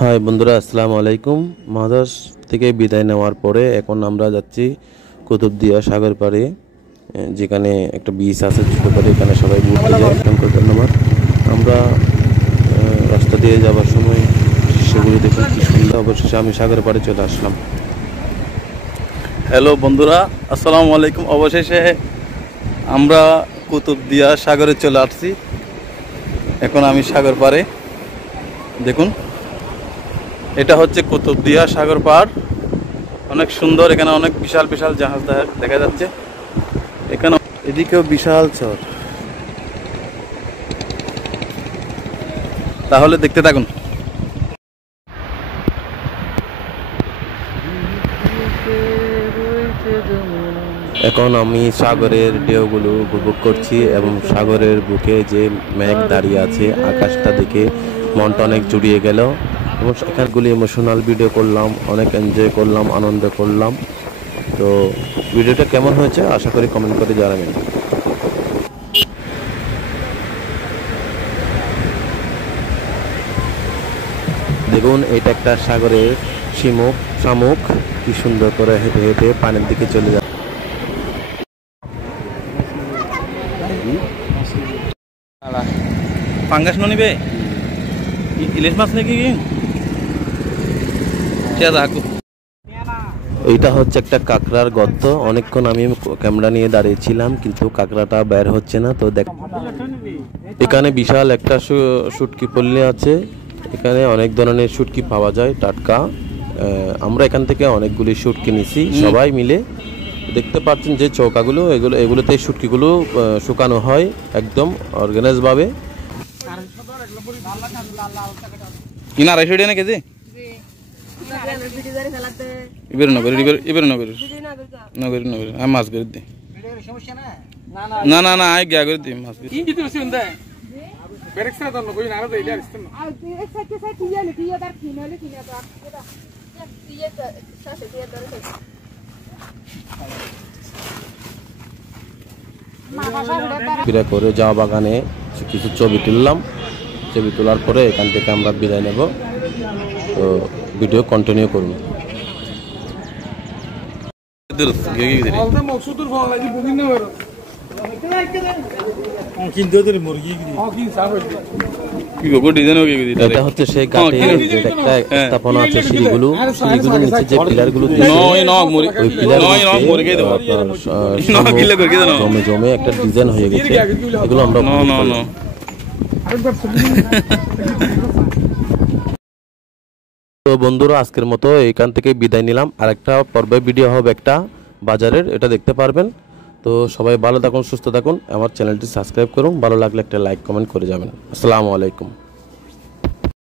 High বন্ধুরা, আসসালামু আলাইকুম। মহাদাস থেকে বিদায় নেওয়ার পরে এখন আমরা যাচ্ছি কুতুবদিয়া সাগর পাড়ে, যেখানে একটা বিচ আছে ছোটো করে। এখানে সবাই ঘুরতে যায়। অসংখ্য ধন্যবাদ। আমরা রাস্তা দিয়ে যাওয়ার সময় সেগুলো দেখুন কি সুন্দর। অবশেষে আমি সাগর পাড়ে চলে আসলাম। হ্যালো বন্ধুরা, আসসালামু আলাইকুম। অবশেষে আমরা কুতুবদিয়া সাগরে চলে আসছি। এখন আমি সাগর পাড়ে, দেখুন এটা হচ্ছে কুতুবদিয়া সাগর পাড়। অনেক সুন্দর, এখানে অনেক বিশাল বিশাল জাহাজ দেখা যাচ্ছে। এখানে এদিকেও বিশাল চর। তাহলে দেখতে থাকুন। এখন আমি সাগরের ঢেউগুলো উপভোগ করছি এবং সাগরের বুকে যে মেঘ দাঁড়িয়ে আছে, আকাশটা দেখে মনটা অনেক জুড়িয়ে গেল। এবং এখানগুলি ইমোশনাল ভিডিও করলাম, অনেক এনজয় করলাম, আনন্দ করলাম। তো ভিডিওটা কেমন হয়েছে আশা করি কমেন্ট করে জানাবেন। দেখুন, এটা একটা সাগরের শামুক কি সুন্দর করে হেঁটে হেঁটে পানির দিকে চলে যায়। পাঙ্গাস নিবে ইলিশ মাছ নাকি? এইটা হচ্ছে একটা কাঁকড়ার গর্ত। অনেকক্ষণ আমি ক্যামেরা নিয়ে দাঁড়িয়েছিলাম, কিন্তু কাঁকড়াটা বের হচ্ছে না। তো দেখ, এখানে বিশাল একটা শুটকি পল্লী আছে। এখানে অনেক ধরনের শুটকি পাওয়া যায় টাটকা। আমরা এখান থেকে অনেকগুলি শুটকি নিছি সবাই মিলে। দেখতে পাচ্ছেন যে চৌকাগুলো, এগুলোতে শুটকিগুলো শুকানো হয় একদম অর্গানাইজ ভাবে। কিনা 250 টাকা না কেজি? এবার নগর আমি মাছ করে দিই। না না না, আই গিয়া করে দিই মাছ। ফিরে করে যাওয়া বাগানে কিছু ছবি তুললাম। ছবি তোলার পরে এখান থেকে আমরা বিদায় নেব। তো ভিডিও কন্টিনিউ করুন। এটা হচ্ছে সেই ঘাটে একটা স্থাপনা আছে। সিঁড়িগুলোর নিচে যে পিলারগুলো জমে জমে একটা ডিজাইন হয়ে গেছে। এগুলো আমরা তো বন্ধুরা, আজকের মতো এখান থেকে বিদায় নিলাম। আর একটা পর্বে ভিডিও হবে একটা বাজারের, এটা দেখতে পারবেন। তো সবাই ভালো থাকুন, সুস্থ থাকুন। আমার চ্যানেলটি সাবস্ক্রাইব করুন। ভালো লাগলে একটা লাইক কমেন্ট করে যাবেন। আসসালামু আলাইকুম।